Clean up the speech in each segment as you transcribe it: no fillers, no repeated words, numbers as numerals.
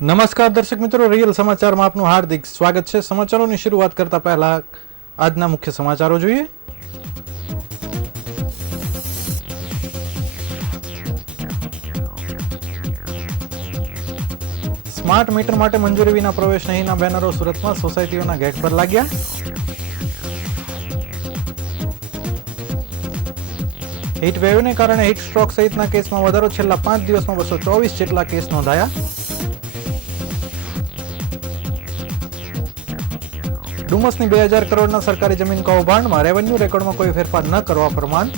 નમસ્કાર દર્શક મિત્રો, રિયલ સમાચારમાં આપનું હાર્દિક સ્વાગત છે। સમાચારોની શરૂઆત કરતા પહેલા આજના મુખ્ય સમાચારો જોઈએ। સ્માર્ટ મીટર માટે મંજૂરી વિના પ્રવેશ નહીંના બેનરો સુરતમાં સોસાયટીઓના ગેટ પર લાગ્યા। હીટ વેવને કારણે હીટ સ્ટ્રોક સહિતના કેસમાં વધારો, છેલ્લા 5 દિવસમાં 224 જેટલા કેસ નોંધાયા। ડુમસની 2000 કરોડના સરકારી જમીન કૌભાંડમાં રેવન્યુ રેકોર્ડમાં કોઈ ફેરફાર ન કરવા ફરમાન।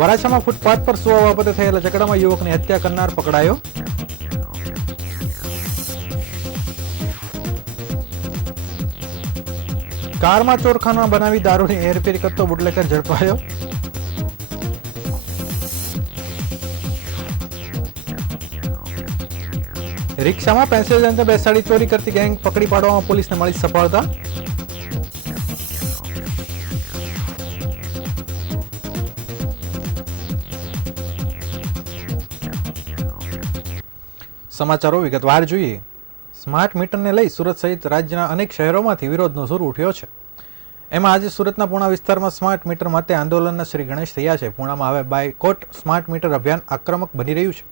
વરાછામાં ફૂટપાથ પર સુવા બાબતે થયેલા ઝઘડામાં યુવકની હત્યા કરનાર પકડાયો। કારમાં ચોરખાના બનાવી દારૂની હેરફેર કરતો બુટલેકર ઝડપાયો। રિક્ષામાં પેસેન્જરને બેસાડી ચોરી કરતી ગેંગ પકડી પાડવામાં પોલીસને મળી સફળતા। સમાચારો વિગતવાર જોઈએ। સ્માર્ટ મીટરને લઈ સુરત સહિત રાજ્યના અનેક શહેરોમાંથી વિરોધનો સૂર ઉઠ્યો છે। એમાં આજે સુરતના પૂણા વિસ્તારમાં સ્માર્ટ મીટર માટે આંદોલનના શ્રી ગણેશ થયા છે। પૂણામાં હવે બાયકોટ સ્માર્ટ મીટર અભિયાન આક્રમક બની રહ્યું છે।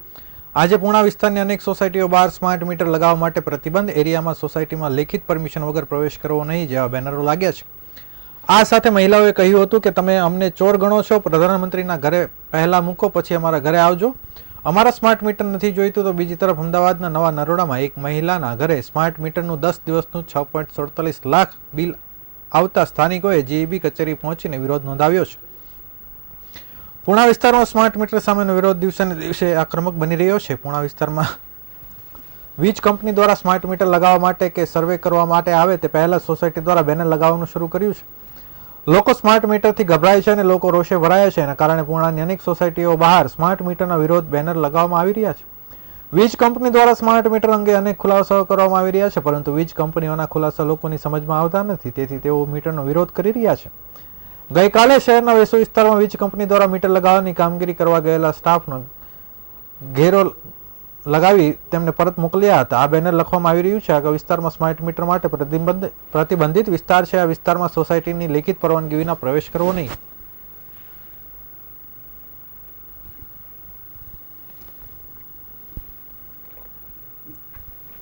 આજે પૂણા વિસ્તારની અનેક સોસાયટીઓ બહાર સ્માર્ટ મીટર લગાવવા માટે પ્રતિબંધ, એરિયામાં સોસાયટીમાં લેખિત પરમિશન વગર પ્રવેશ કરવો નહીં જેવા બેનરો લાગ્યા છે। આ સાથે મહિલાઓએ કહ્યું હતું કે તમે અમને ચોર ગણો છો, પ્રધાનમંત્રીના ઘરે પહેલા મૂકો પછી અમારા ઘરે આવજો, અમારા સ્માર્ટ મીટર નથી જોઈતું। તો બીજી તરફ અમદાવાદના નવા નરોડામાં એક મહિલાના ઘરે સ્માર્ટ મીટરનું 10 દિવસનું 6.47 લાખ બિલ આવતા સ્થાનિકોએ જીઈબી કચેરી પહોંચીને વિરોધ નોંધાવ્યો છે। પૂણા વિસ્તારમાં સ્માર્ટ મીટર સામેનો વિરોધ દિવસે ને દિવસે આક્રમક બની રહ્યો છે। પૂણા વિસ્તારમાં વીજ કંપની દ્વારા સ્માર્ટ મીટર લગાવવા માટે કે સર્વે કરવા માટે આવે તે પહેલા સોસાયટી દ્વારા બેનર લગાવવાનું શરૂ કર્યું છે। લોકો સ્માર્ટ મીટરથી ગભરાય છે અને લોકો રોષે ભરાયા છે। એના કારણે પૂણાની અનેક સોસાયટીઓ બહાર સ્માર્ટ મીટરના વિરોધ બેનર લગાવવામાં આવી રહ્યા છે। વીજ કંપની દ્વારા સ્માર્ટ મીટર અંગે અનેક ખુલાસાઓ કરવામાં આવી રહ્યા છે, પરંતુ વીજ કંપનીઓના ખુલાસા લોકોની સમજમાં આવતા નથી, તેથી તેઓ મીટરનો વિરોધ કરી રહ્યા છે। ગઈકાલે શહેરના વેસુ વિસ્તારમાં વીજ કંપની દ્વારા મીટર લગાવવાની કામગીરી કરવા ગયેલા સ્ટાફનો ઘેરો લગાવી તેમને પરત મોકલ્યા હતા। આ બેનર લખવામાં આવી રહ્યું છે, આ વિસ્તારમાં સ્માર્ટ મીટર માટે પ્રતિબંધિત વિસ્તાર છે। આ વિસ્તારમાં સોસાયટીની લેખિત પરવાનગી વિના પ્રવેશ કરવો નહીં।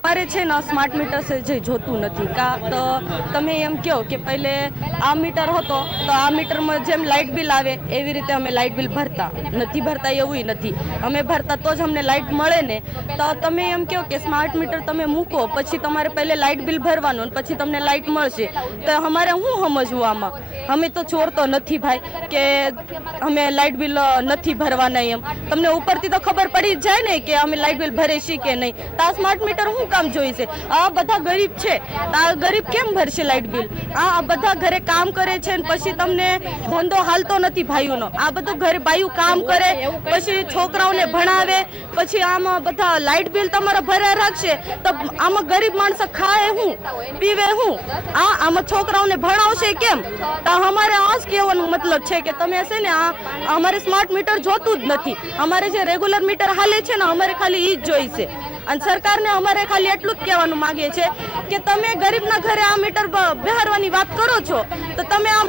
મારે છે ને સ્માર્ટ મીટર છે જે જોતું નથી કા તો તમે એમ કહો કે પહેલે આ મીટર હતો તો આ મીટરમાં જેમ લાઇટ બિલ આવે એવી રીતે અમે લાઇટ બિલ ભરતા એવું નથી। અમે ભરતા તો જ અમને લાઇટ મળે ને। તો તમે એમ કહો કે સ્માર્ટ મીટર તમે મૂકો પછી તમારે પહેલે લાઇટ બિલ ભરવાનું પછી તમને લાઇટ મળશે, તો અમારે શું સમજવું આમાં? અમે તો ચોર તો નથી ભાઈ કે અમે લાઇટ બિલ નથી ભરવાના એમ। તમને ઉપરથી તો ખબર પડી જ જાય ને કે અમે લાઇટ બિલ ભરે છીએ કે નહીં। તો આ સ્માર્ટ મીટર શું કામ જોઈશે? આ બધા ગરીબ છે, આ ગરીબ કેમ ભરશે લાઇટ બિલ? આ બધા ઘરે કામ કરે છે ને પછી તમને ધંધો હાલતો નથી ભાઈઓનો। આ બધું ઘરે બાયું કામ કરે પછી છોકરાઓને ભણાવે પછી આમાં બધા લાઇટ બિલ તમારા ભરે રાખશે તો આમાં ગરીબ માણસ ખાય શું, પીવે શું? આમાં છોકરાઓને ભણાવશે કેમ? તો અમારે આ જ કહેવાનો મતલબ છે કે તમે છે ને આ અમારે સ્માર્ટ મીટર જોતું જ નથી। અમારે જે રેગ્યુલર મીટર હાલે છે ને અમારે ખાલી ઈ જ જોઈશે। અને સરકારને અમારે ખાલી એટલું જ કહેવાનું માંગે છે કે તમે ગરીબના ઘરે આ મીટર બેહારવાની વાત કરો છો તો તમે આ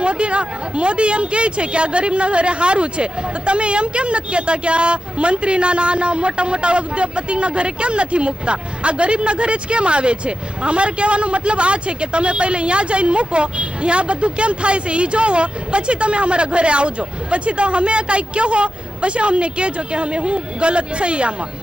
મોદી એમ કહે છે કે આ ગરીબના ઘરે સારું છે, તો તમે એમ કેમ નથી કહેતા કે આ મંત્રીના નાના મોટા મોટા ઉદ્યોગપતિના ઘરે કેમ નથી મૂકતા? આ ગરીબના ઘરે જ કેમ આવે છે? અમારે કહેવાનો મતલબ આ છે કે તમે પહેલે અહીંયા જઈને મૂકો, અહીંયા બધું કેમ થાય છે એ જોવો, પછી તમે અમારા ઘરે આવજો। પછી તો અમે કાંઈક કહો પછી અમને કહેજો કે અમે હું ગલત થઈ આમાં।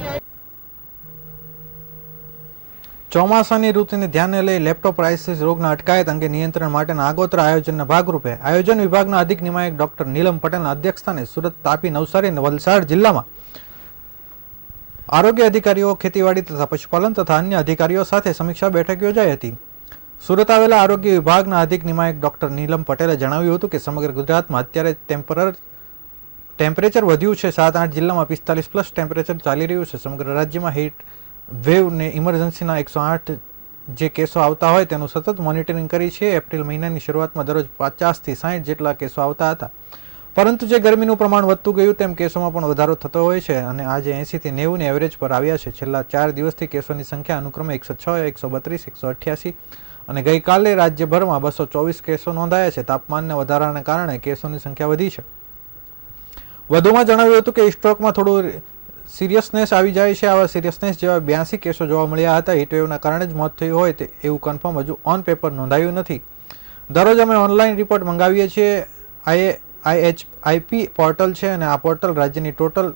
ચોમાસાની ઋતુને ધ્યાને લઈ લેપ્ટોપ્રાઇસિસ રોગના અટકાયત અંગે નિયંત્રણ માટેના આગોતરા આયોજનના ભાગરૂપે આયોજન વિભાગના અધિક નિયામક ડોક્ટર નીલમ પટેલના અધ્યક્ષસ્થાને સુરત, તાપી, નવસારી અને વલસાડ જિલ્લામાં આરોગ્ય અધિકારીઓ, ખેતીવાડી તથા પશુપાલન તથા અન્ય અધિકારીઓ સાથે સમીક્ષા બેઠક યોજાઈ હતી। સુરત આવેલા આરોગ્ય વિભાગના અધિક નિયામક ડોક્ટર નીલમ પટેલે જણાવ્યું હતું કે સમગ્ર ગુજરાતમાં અત્યારે ટેમ્પરેચર વધ્યું છે। 7-8 જિલ્લામાં 45+ ટેમ્પરેચર ચાલી રહ્યું છે। સમગ્ર રાજ્યમાં હીટ વેવ ને ઇમરજન્સીના 108 જે કેસો આવતા હોય તેનું સતત મોનિટરિંગ કરી છે। એપ્રિલ મહિનાની શરૂઆતમાં દરરોજ 50 થી 60 જેટલા કેસો આવતા હતા, પરંતુ જે ગરમીનું પ્રમાણ વધતું ગયું તેમ કેસોમાં પણ વધારો થતો હોય છે અને આજે 80 થી 90 ની એવરેજ પર આવ્યા છે. છેલ્લા 4 દિવસથી કેસોની સંખ્યા અનુક્રમે 106, 132, 188 અને ગઈકાલે રાજ્યભરમાં 224 કેસો નોંધાયા છે. તાપમાનના વધારાના કારણે કેસોની સંખ્યા વધી છે. વધુમાં જણાવ્યું હતું કે સ્ટ્રોકમાં થોડું સિરિયસનેસ આવી જાય છે. આવા સિરિયસનેસ જેવા 82 કેસો જોવા મળ્યા હતા. હીટવેવના કારણે જ મોત થયું હોય એવું કન્ફર્મ હજુ ઓન પેપર નોંધાયું નથી. દરરોજ અમે ઓનલાઈન રિપોર્ટ મંગાવીએ છીએ. IHIP પોર્ટલ છે અને આ પોર્ટલ રાજ્યની ટોટલ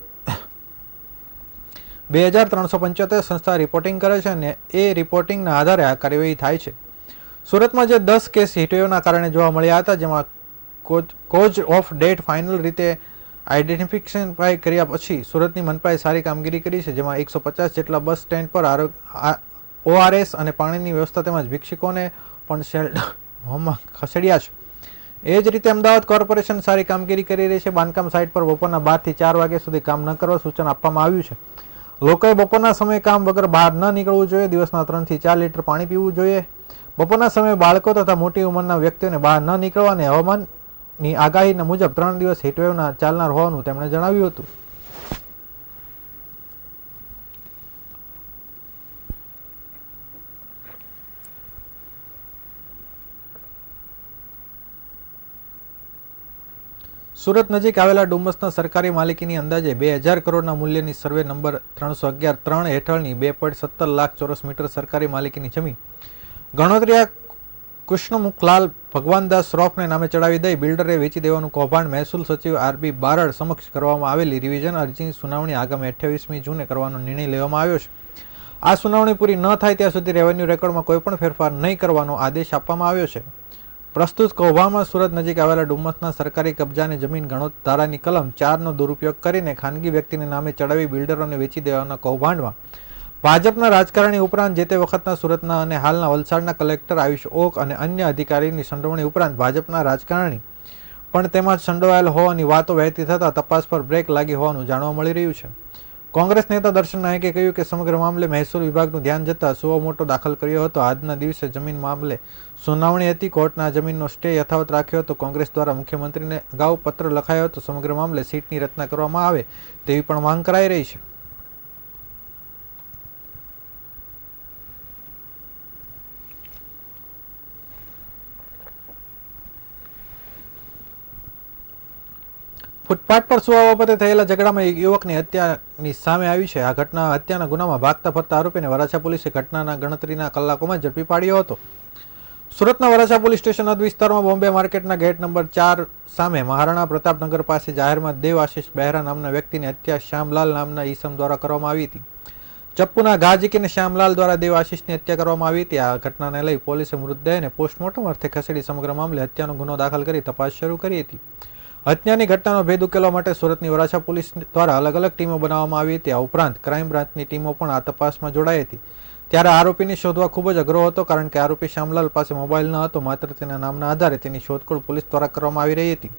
2375 સંસ્થા રિપોર્ટિંગ કરે છે અને એ રિપોર્ટિંગના આધારે આ કાર્યવાહી થાય છે. સુરતમાં જે 10 કેસ હીટવેવના કારણે જોવા મળ્યા હતા, જેમાં કોઝ ઓફ ડેથ ફાઇનલ રીતે આઈડેન્ટિફિકેશન કર્યા પછી સુરતની મનપાએ સારી કામગીરી કરી છે, જેમાં 150 જેટલા બસ સ્ટેન્ડ પર ORS અને પાણીની વ્યવસ્થા તેમજ ભિક્ષુકોને પણ શેલ્ટર હોમમાં ખસેડ્યા છે. એ જ રીતે અમદાવાદ કોર્પોરેશન સારી કામગીરી કરી રહી છે. બાંધકામ સાઇટ પર બપોરના 12 થી 4 વાગ્યા સુધી કામ ન કરવા સૂચન આપવામાં આવ્યું છે. લોકોએ બપોરના સમયે કામ વગર બહાર ન નીકળવું જોઈએ. દિવસના 3 થી 4 લીટર પાણી પીવું જોઈએ. બપોરના સમયે બાળકો તથા મોટી ઉંમરના વ્યક્તિઓને બહાર ન નીકળવા અને હવામાનની આગાહીના મુજબ 3 દિવસ હીટવેવના ચાલનાર હોવાનું તેમણે જણાવ્યું હતું. સુરત નજીક આવેલા ડુમસના સરકારી માલિકીની અંદાજે 2000 કરોડના મૂલ્યની સર્વે નંબર 311-3 હેઠળની 2.17 લાખ ચોરસ મીટર સરકારી માલિકીની જમીન ગણોત્રીયા કૃષ્ણમુખલાલ ભગવાનદાસ શ્રોફને નામે ચડાવી દઈ બિલ્ડરે વેચી દેવાનું કૌભાંડ મહેસૂલ સચિવ RB બારડ સમક્ષ કરવામાં આવેલી રિવિઝન અરજીની સુનાવણી આગામી 28મી જૂને કરવાનો નિર્ણય લેવામાં આવ્યો છે. આ સુનાવણી પૂરી ન થાય ત્યાં સુધી રેવન્યુ રેકોર્ડમાં કોઈપણ ફેરફાર નહીં કરવાનો આદેશ આપવામાં આવ્યો છે. પ્રસ્તુત કૌભાંડમાં સુરત નજીક આવેલા ડુમસના સરકારી કબજાની જમીન ગણોત ધારાની કલમ 4નો દુરુપયોગ કરીને ખાનગી વ્યક્તિને નામે ચડાવી બિલ્ડરોને વેચી દેવાના કૌભાંડમાં ભાજપના રાજકારણી ઉપરાંત જે તે વખતના સુરતના અને હાલના વલસાડના કલેક્ટર આયુષ ઓક અને અન્ય અધિકારીની સંડોવણી ઉપરાંત ભાજપના રાજકારણી પણ તેમાં સંડોવાયેલ હોવાની વાતો વહેતી થતાં તપાસ પર બ્રેક લાગી હોવાનું જાણવા મળી રહ્યું છે. કોંગ્રેસ નેતા દર્શન નાયકે કહ્યું કે સમગ્ર મામલે મહેસૂલ વિભાગનું ધ્યાન જતાં સુઓ મોટો દાખલ કર્યો હતો. આજના દિવસે જમીન મામલે સુનાવણી હતી. કોર્ટના જમીનનો સ્ટે યથાવત રાખ્યો હતો. કોંગ્રેસ દ્વારા મુખ્યમંત્રીને અગાઉ પત્ર લખાયો હતો. સમગ્ર મામલે સીટની રચના કરવામાં આવે તેવી પણ માંગ કરાઈ રહી છે. ફૂટપાથ પર સુવા બાબતે થયેલા ઝઘડામાં એક યુવકની હત્યાની સામે આવી છે. આ ઘટના હત્યાના ગુનામાં ભાગતા ફરતા આરોપીને વરાછા પોલીસે ઘટનાના ગણતરીના કલાકોમાં ઝડપી પાડ્યો હતો. સુરતના વરાછા પોલીસ સ્ટેશન હદ વિસ્તારમાં બોમ્બે માર્કેટના ગેટ નંબર 4 સામે મહારાણા પ્રતાપનગર પાસે જાહેરમાં દેવ આશીષ બહેરા નામના વ્યક્તિની હત્યા શ્યામલાલ નામના ઈસમ દ્વારા કરવામાં આવી હતી. ચપ્પુના ઘા ઝીકીને શ્યામલાલ દ્વારા દેવ આશીષની હત્યા કરવામાં આવી હતી. આ ઘટનાને લઈ પોલીસે મૃતદેહને પોસ્ટમોર્ટમ અર્થે ખસેડી સમગ્ર મામલે હત્યાનો ગુનો દાખલ કરી તપાસ શરૂ કરી હતી. હત્યાની ઘટનાનો ભેદ ઉકેલવા માટે સુરતની વરાછા પોલીસ દ્વારા અલગ અલગ ટીમો બનાવવામાં આવી હતી. આ ઉપરાંત ક્રાઇમ બ્રાન્ચની ટીમો પણ આ તપાસમાં જોડાઈ હતી. ત્યારે આરોપીને શોધવા ખૂબ જ અઘરો હતો, કારણ કે આરોપી શ્યામલાલ પાસે મોબાઈલ ન હતો. માત્ર તેના નામના આધારે તેની શોધખોળ પોલીસ દ્વારા કરવામાં આવી રહી હતી.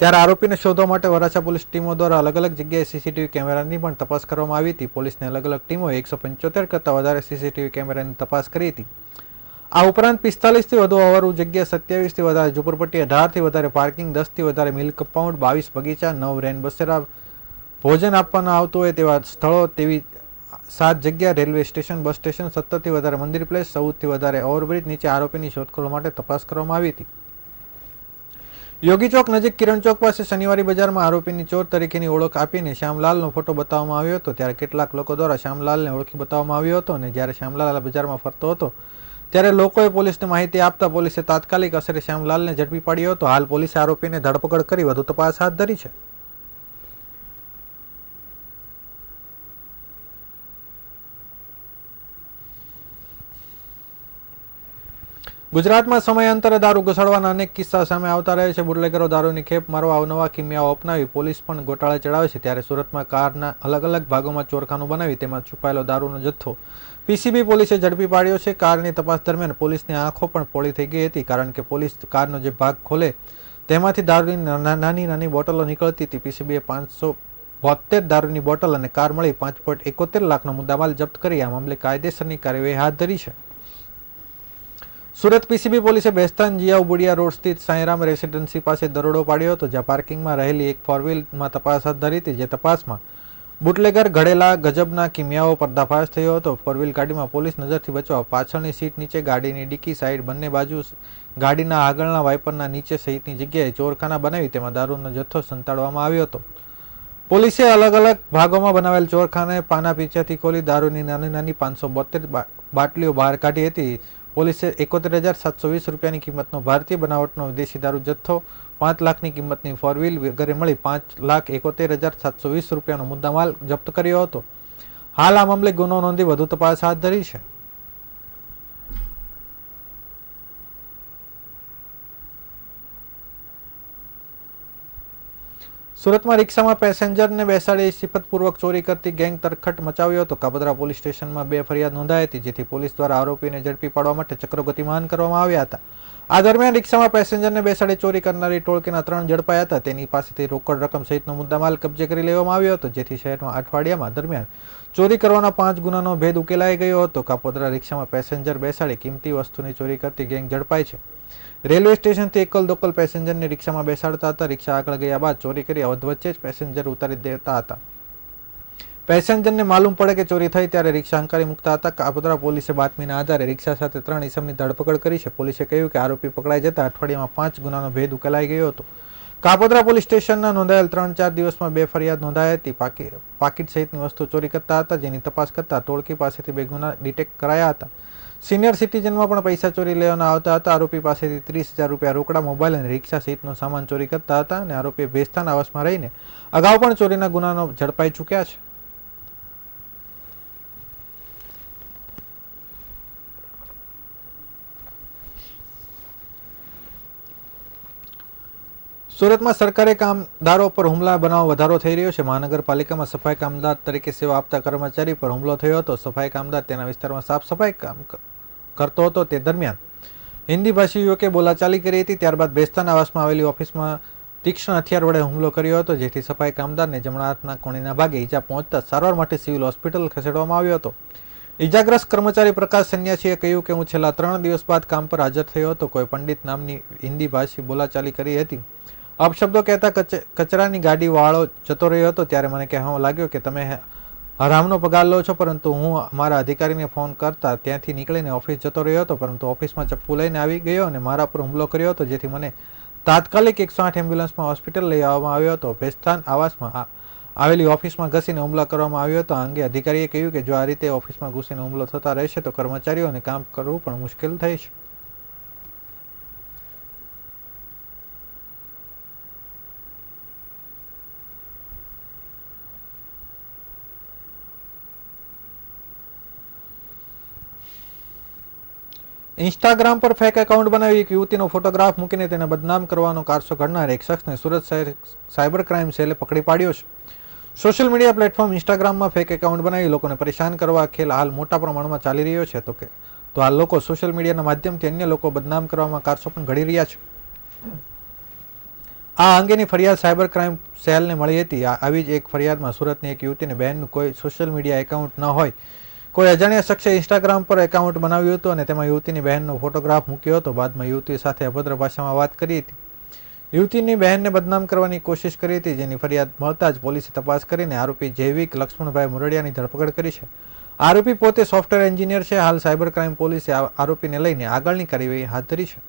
ત્યારે આરોપીને શોધવા માટે વરાછા પોલીસ ટીમો દ્વારા અલગ અલગ જગ્યાએ સીસીટીવી કેમેરાની પણ તપાસ કરવામાં આવી હતી. પોલીસની અલગ અલગ ટીમોએ 175 કરતાં વધારે સીસીટીવી કેમેરાની તપાસ કરી હતી. આ ઉપરાંત 45થી વધુ અવારું જગ્યા, 27થી વધારે ઝુંપડપટ્ટી, 18થી વધારે પાર્કિંગ, 10થી વધારે મિલ્ક કમ્પાઉન્ડ, 22 બગીચા, 9 રેન બસેરા, ભોજન આપવામાં આવતું હોય તેવા સ્થળો, તેવી 7 જગ્યા, રેલવે સ્ટેશન, બસ સ્ટેશન, 17થી વધારે મંદિર પ્લેસ, 14થી વધારે ઓવરબ્રિજ નીચે આરોપીની શોધખોળ માટે તપાસ કરવામાં આવી હતી. યોગી ચોક નજીક કિરણ ચોક પાસે શનિવારી બજારમાં આરોપીની ચોર તરીકેની ઓળખ આપીને શ્યામલાલનો ફોટો બતાવવામાં આવ્યો હતો. ત્યારે કેટલાક લોકો દ્વારા શ્યામલાલને ઓળખી બતાવવામાં આવ્યો હતો અને જ્યારે શ્યામલાલ બજારમાં ફરતો હતો ત્યારે લોકોએ પોલીસને માહિતી આપતા પોલીસે તાત્કાલિક અસરે શ્યામલાલને ઝડપી પાડ્યો હતો. હાલ પોલીસે આરોપીને ધરપકડ કરી વધુ તપાસ હાથ ધરી છે. ગુજરાતમાં સમયાંતરે દારૂ ઘુસાડવાના અનેક કિસ્સા સામે આવતા રહે છે. બુટલેગરો દારૂની ખેપ મારવા અવનવા કિમિયાઓ અપનાવી પોલીસ પણ ગોટાળે ચડાવે છે. ત્યારે સુરતમાં કારના અલગ અલગ ભાગોમાં ચોરખાનું બનાવી તેમાં છુપાયેલો દારૂનો જથ્થો PCB પોલીસે ઝડપી પાડ્યો છે. કારની તપાસ દરમિયાન પોલીસની આંખો પણ પોળી થઈ ગઈ હતી, કારણ કે પોલીસ કારનો જે ભાગ ખોલે તેમાંથી દારૂની નાની નાની બોટલો નીકળતી હતી. PCBએ 572 દારૂની બોટલ અને કાર મળી 5.71 લાખનો મુદ્દામાલ જપ્ત કરી આ મામલે કાયદેસરની કાર્યવાહી હાથ ધરી છે. સુરત પીસીબી પોલીસે બેસ્તાન જીયાવ બુડિયા રોડ સ્થિત સાંઈરામ રેસિડેન્સી પાસે દરોડો પાડ્યો હતો, જ્યાં પાર્કિંગમાં રહેલી એક ફોર વ્હીલમાં તપાસ હાથ ધરી હતી, જે તપાસમાં બુટલેગર ઘડેલા ગજબના કિમિયાઓ પર્દાફાશ થયો હતો. ફોર વ્હીલ ગાડીમાં પોલીસ નજરથી બચવા પાછળની સીટ નીચે, ગાડીની ડિક્કી સાઈડ બંને બાજુ, ગાડીના આગળના વાઇપરના નીચે સહિતની જગ્યાએ ચોરખાના બનાવી તેમાં દારૂનો જથ્થો સંતાડવામાં આવ્યો હતો. પોલીસે અલગ અલગ ભાગોમાં બનાવેલ ચોરખાને પાના પીછાથી ખોલી દારૂની નાની નાની 572 બાટલીઓ બહાર કાઢી હતી. પોલીસે 71,720 રૂપિયાની કિંમતનો ભારતીય બનાવટનો વિદેશી દારૂ જથ્થો, 5 લાખની કિંમતની ફોર વ્હીલ વગેરે મળી 5,71,720 રૂપિયાનો મુદ્દામાલ જપ્ત કર્યો હતો. હાલ આ મામલે ગુનો નોંધી વધુ તપાસ હાથ ધરી છે. સુરતમાં રિક્ષામાં પેસેન્જરને બેસાડી સિફતપૂર્વક ચોરી કરતી ગેંગ તરખટ મચાવ્યો હતો. કાપોદ્રા પોલીસ સ્ટેશનમાં 2 ફરિયાદ નોંધાઈ હતી, જેથી પોલીસ દ્વારા આરોપીને ઝડપી પાડવા માટે ચક્રો ગતિમાન કરવામાં આવ્યા હતા. આ દરમિયાન રિક્ષામાં પેસેન્જરને બેસાડી ચોરી કરનારી ટોળકીના 3 ઝડપાયા હતા. તેની પાસેથી રોકડ રકમ સહિતનો મુદ્દામાલ કબજે કરી લેવામાં આવ્યો હતો, જેથી શહેરમાં અઠવાડિયામાં દરમિયાન ચોરી કરવાના 5 ગુનાનો ભેદ ઉકેલાઈ ગયો હતો. કાપોદ્રા રિક્ષામાં પેસેન્જર બેસાડી કિંમતી વસ્તુની ચોરી કરતી ગેંગ ઝડપાઈ છે. રેલવે સ્ટેશનથી એકલ દોકલ પેસેન્જરને રિક્ષામાં બેસાડતા હતા. રિક્ષા આગળ ગયા બાદ ચોરી કરી અવધ વચ્ચે જ પેસેન્જર ઉતારી દેતા હતા. પેસેન્જરને માલુમ પડે કે ચોરી થઈ ત્યારે રિક્ષા હંકારી મૂકતા હતા. કાપોદ્રા પોલીસે બાતમીના આધારે રિક્ષા સાથે 3 ઇસમની ધરપકડ કરી છે. પોલીસે કહ્યું કે આરોપી પકડાઈ જતા અઠવાડિયામાં 5 ગુનાનો ભેદ ઉકેલાઈ ગયો હતો. કાપોદ્રા પોલીસ સ્ટેશનના નોંધાયેલ 3-4 દિવસમાં 2 ફરિયાદ નોંધાઈ હતી. પાકીટ સહિતની વસ્તુ ચોરી કરતા હતા, જેની તપાસ કરતા ટોળકી પાસેથી 2 ગુના ડિટેક્ટ કરાયા હતા. સિનિયર સિટીઝનમાં પણ પૈસા ચોરી લેવાના આવતા હતા. આરોપી પાસેથી 30,000 રૂપિયા રોકડા, મોબાઈલ અને રિક્ષા સહિતનો સામાન ચોરી કરતા હતા અને આરોપીએ ભેસ્તાન આવાસમાં રહીને અગાઉ પણ ચોરીના ગુનાનો ઝડપાઈ ચૂક્યા છે. સુરતમાં સરકારી કામદારો પર હુમલા બનાવ વધારો થઈ રહ્યો છે. મહાનગરપાલિકામાં સફાઈ કામદાર તરીકે સેવા આપતા કર્મચારી પર હુમલો થયો હતો. સફાઈ કામદાર તેના વિસ્તારમાં સાફ સફાઈ કામ કરતો હતો. તે દરમિયાન હિન્દી ભાષી યુવકે બોલાચાલી કરી હતી. ત્યારબાદ બેસ્તાન આવાસમાં આવેલી ઓફિસમાં તીક્ષ્ણ હથિયાર વડે હુમલો કર્યો હતો, જેથી સફાઈ કામદારને જમણા હાથના કોણીના ભાગે ઈજા પહોંચતા સારવાર માટે સિવિલ હોસ્પિટલ ખસેડવામાં આવ્યો હતો. ઈજાગ્રસ્ત કર્મચારી પ્રકાશ સન્યાસીએ કહ્યું કે હું છેલ્લા 3 દિવસ બાદ કામ પર હાજર થયો હતો. કોઈ પંડિત નામની હિન્દી ભાષી બોલાચાલી કરી હતી. અપશબ્દો કહેતા કચરાની ગાડી વાળો જતો રહ્યો હતો. ત્યારે મને કહેવા લાગ્યો કે તમે હરામનો પગાર લો છો, પરંતુ હું મારા અધિકારીને ફોન કરતા ત્યાંથી નીકળીને ઓફિસ જતો રહ્યો હતો, પરંતુ ઓફિસમાં ચપ્પુ લઈને આવી ગયો અને મારા પર હુમલો કર્યો હતો, જેથી મને તાત્કાલિક 108 એમ્બ્યુલન્સમાં હોસ્પિટલ લઈ આવવામાં આવ્યો હતો. ભેસ્તાન આવાસમાં આવેલી ઓફિસમાં ઘસીને હુમલો કરવામાં આવ્યો હતો. આ અંગે અધિકારીએ કહ્યું કે જો આ રીતે ઓફિસમાં ઘૂસીને હુમલો થતા રહેશે તો કર્મચારીઓને કામ કરવું પણ મુશ્કેલ થઈ છે. ઇન્સ્ટાગ્રામ પર ફેક એકાઉન્ટ બનાવી એક યુવતીનો ફોટોગ્રાફ મૂકીને તેને બદનામ કરવાનો કારસો ઘડનાર એક શખ્સને સુરત શહેર સાયબર ક્રાઇમ સેલે પકડી પાડ્યો છે. સોશિયલ મીડિયા પ્લેટફોર્મ ઇન્સ્ટાગ્રામમાં ફેક એકાઉન્ટ બનાવી લોકોને પરેશાન કરવા ખેલ હાલ મોટા પ્રમાણમાં ચાલી રહ્યો છે. તો હાલ લોકો સોશિયલ મીડિયાના માધ્યમથી અન્ય લોકો બદનામ કરવામાં કારસો પણ ઘડી રહ્યા છે. આ અંગેની ફરિયાદ સાયબર ક્રાઇમ સેલને મળી હતી. આવી જ એક ફરિયાદમાં સુરતની એક યુવતીને બહેનનું કોઈ સોશિયલ મીડિયા એકાઉન્ટ ન હોય, કોઈ અજાણ્યા શખ્સે ઇન્સ્ટાગ્રામ પર એકાઉન્ટ બનાવ્યું હતું અને તેમાં યુવતીની બહેનનો ફોટોગ્રાફ મૂક્યો હતો. બાદમાં યુવતી સાથે અભદ્ર ભાષામાં વાત કરી હતી. યુવતીની બહેનને બદનામ કરવાની કોશિશ કરી હતી, જેની ફરિયાદ મળતા જ પોલીસે તપાસ કરીને આરોપી જૈવિક લક્ષ્મણભાઈ મુરડિયાની ધરપકડ કરી છે. આરોપી પોતે સોફ્ટવેર એન્જિનિયર છે. હાલ સાયબર ક્રાઇમ પોલીસે આરોપીને લઈને આગળની કાર્યવાહી હાથ ધરી છે.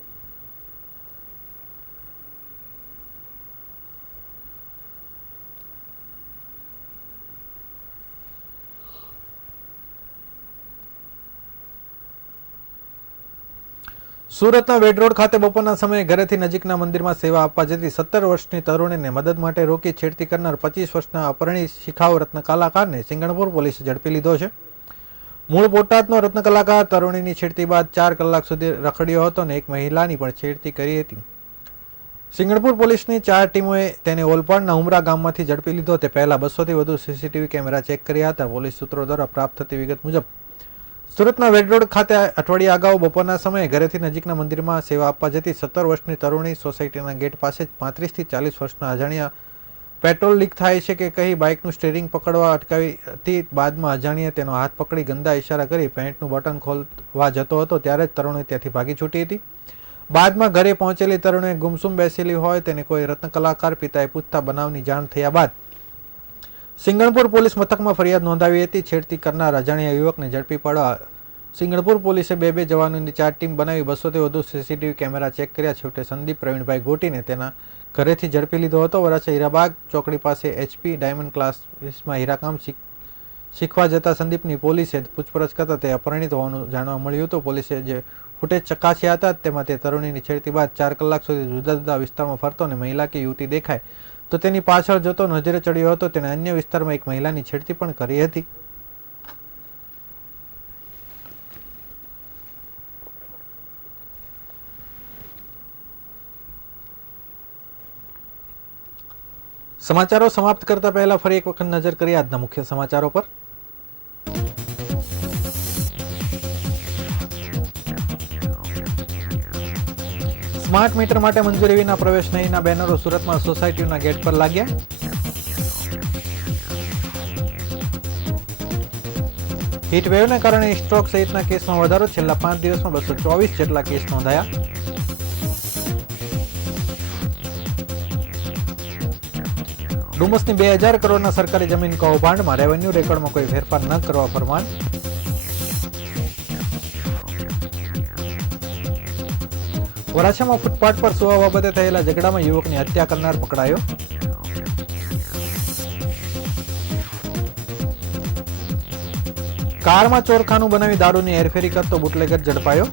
સુરતના વેડ રોડ ખાતે બપોરના સમયે ઘરેથી નજીકના મંદિરમાં સેવા આપવા જતી 17 વર્ષની તરુણીને મદદ માટે રોકી છેડતી કરનાર 25 વર્ષના અપરણી શિખાઉ રત્ન કલાકારને સિંગણપુર પોલીસે ઝડપી લીધો છે. મૂળ બોટાદનો રત્ન કલાકાર તરુણીની છેડતી બાદ 4 કલાક સુધી રખડ્યો હતો અને એક મહિલાની પણ છેડતી કરી હતી. સિંગણપુર પોલીસની 4 ટીમોએ તેને ઓલપાડના ઉમરા ગામમાંથી ઝડપી લીધો. તે પહેલા 200થી વધુ સીસીટીવી કેમેરા ચેક કર્યા હતા. પોલીસ સૂત્રો દ્વારા પ્રાપ્ત થતી વિગત મુજબ સુરતના વેડ રોડ ખાતે અઠવાડિયા અગાઉ બપોરના સમયે ઘરેથી નજીકના મંદિરમાં સેવા આપવા જતી 17 વર્ષની તરુણી સોસાયટીના ગેટ પાસે જ 35થી 40 વર્ષના અજાણ્યા પેટ્રોલ લીક થાય છે કે કહી બાઇકનું સ્ટીરિંગ પકડવા અટકાવી હતી. બાદમાં અજાણીએ તેનો હાથ પકડી ગંદા ઇશારા કરી પેન્ટનું બટન ખોલવા જતો હતો ત્યારે જ તરુણી ત્યાંથી ભાગી છૂટી હતી. બાદમાં ઘરે પહોંચેલી તરુણીએ ગુમસુમ બેસેલી હોય તેને કોઈ રત્ન કલાકાર પિતાએ પૂછતા બનાવની જાણ થયા બાદ સિંગણપુર પોલીસ મથકમાં ફરિયાદ નોંધાવી હતી. છેડતી કરનાર અજાણ્યા યુવકને ઝડપી પાડવા સિંગણપુર પોલીસે બે જવાનોની 4 ટીમ બનાવી 200થી વધુ સીસીટીવી કેમેરા ચેક કર્યા. છેવટે સંદીપ પ્રવીણભાઈ ગોટીને તેના ઘરેથી ઝડપી લીધો હતો. વરાછા હીરાબાગ ચોકડી પાસે HP ડાયમંડ ક્લાસીસમાં હીરાકામ શીખવા જતા સંદીપની પોલીસે પૂછપરછ કરતા તે અપરિણિત હોવાનું જાણવા મળ્યું હતું. પોલીસે જે ફૂટેજ ચકાસ્યા હતા તેમાં તે તરુણીની છેડતી બાદ 4 કલાક સુધી જુદા જુદા વિસ્તારમાં ફરતો અને મહિલા કે યુવતી દેખાય તો તેની પાછળ જતો નજરે ચડ્યો હતો. તેણે અન્ય વિસ્તારમાં એક મહિલાની છેડતી પણ કરી હતી. સમાચારો સમાપ્ત કરતા પહેલા ફરી એક વખત નજર કરીએ આજના મુખ્ય સમાચારો પર. સ્માર્ટ મીટર માટે મંજૂરી વિના પ્રવેશ નહીંના બેનરો સુરતમાં સોસાયટીઓના ગેટ પર લાગ્યા. હીટવેવને કારણે સ્ટ્રોક સહિતના કેસમાં વધારો. છેલ્લા 5 દિવસમાં 224 જેટલા કેસ નોંધાયા. ડુમસની 2000 કરોડના સરકારી જમીન કૌભાંડમાં રેવન્યુ રેકોર્ડમાં કોઈ ફેરફાર ન કરવા ફરમાન. વરાછામાં ફૂટપાથ પર સુવા બાબતે થયેલા ઝઘડામાં યુવકની હત્યા કરનાર પકડાયો. કારમાં ચોરખાનું બનાવી દારૂની હેરફેરી કરતો બુટલેગર ઝડપાયો.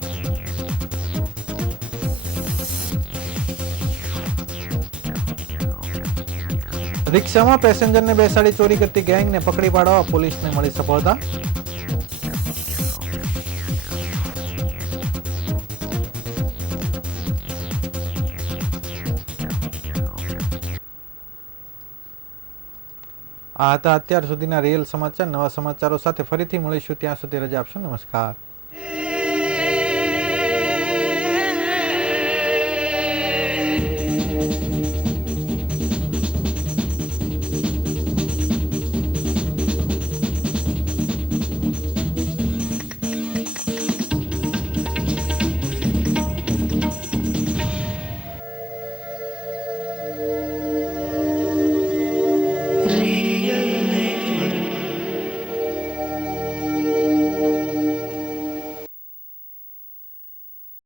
રિક્ષામાં પેસેન્જરને બેસાડી ચોરી કરતી ગેંગને પકડી પાડવા પોલીસને મળી સફળતા. આ હતા અત્યાર સુધીના રિયલ સમાચાર. નવા સમાચારો સાથે ફરીથી મળીશું. ત્યાં સુધી રજા આપશો. નમસ્કાર.